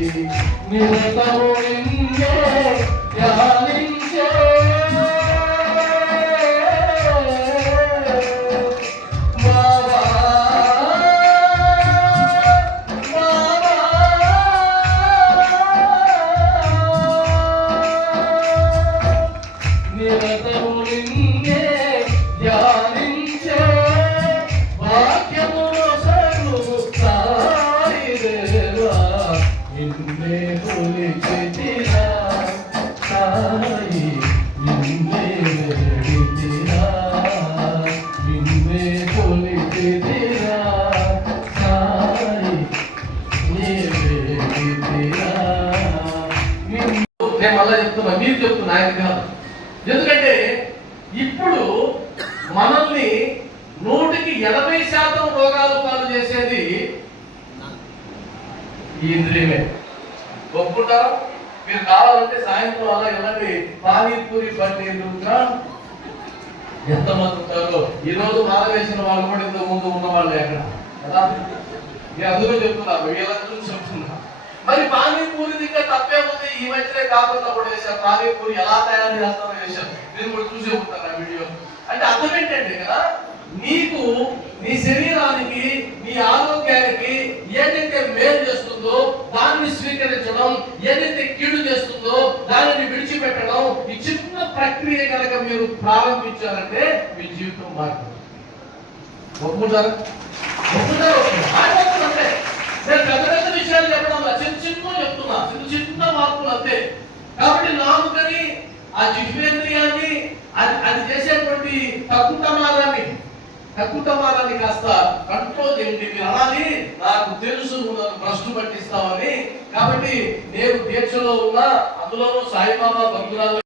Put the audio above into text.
సాయి నిరతము నిన్నే ధ్యానించే. బాబా నేను మళ్ళా చెప్తున్నా మీరు చెప్తున్నా ఆయన కాదు. ఎందుకంటే ఇప్పుడు మనల్ని నూటికి ఎనభై శాతం రోగాలు పాలు చేసేది ఈ ఇంద్రియమే. ఒప్పుకుంటారా? మీరు కావాలంటే సాయంత్రం అలా వెళ్ళండి. పానీపూరి పన్నీరుగా ఎంతమంది ఉంటారో. ఈ రోజు మారవేసిన వాళ్ళు కూడా ఇంత ముందు ఉన్న వాళ్ళు ఎక్కడ కదా? నేను అందులో చెప్తున్నా వీళ్ళ గురించి చెప్తున్నా మరి పానీపూరి ఇంకా తప్పే ఉంది కాకుండా కూడా వేశారు. పానీపూరి ఎలా తయారు చేస్తారో వేశారు. నేను కూడా చూసే ఉంటాను ఆ వీడియో. అంటే అర్థం ఏంటంటే కదా నీకు నీ శరీరానికి నీ ఆరోగ్యానికి ఏదైతే మేలు చేస్తుందో దాన్ని స్వీకరించడం ఏదైతే కీడు చేస్తుందో దానిని విడిచిపెట్టడం ఈ చిన్న ప్రక్రియ కనుక మీరు ప్రారంభించారంటే మీ జీవితం మారుతుంది. ఒప్పుకుంటారా? ఒప్పుకుంటారు అంటే నేను పెద్ద పెద్ద విషయాలు చెప్పడం లేదు. చిన్న చిన్న చెప్తున్నా చిన్న చిన్న మార్పులు అంతే కాబట్టి నాలుకని ఆ జిహ్వేంద్రియాన్ని అది అది చేసేటువంటి తక్కుటమారాన్ని తక్కుటమారాన్ని కాస్త కంట్రోల్ చేయండి. మీరు అనాలి నాకు తెలుసు నువ్వు నన్ను భ్రష్టు పట్టిస్తావని. కాబట్టి నేను దీక్షలో ఉన్నా అందులోనూ సాయిబాబా భక్తురాలు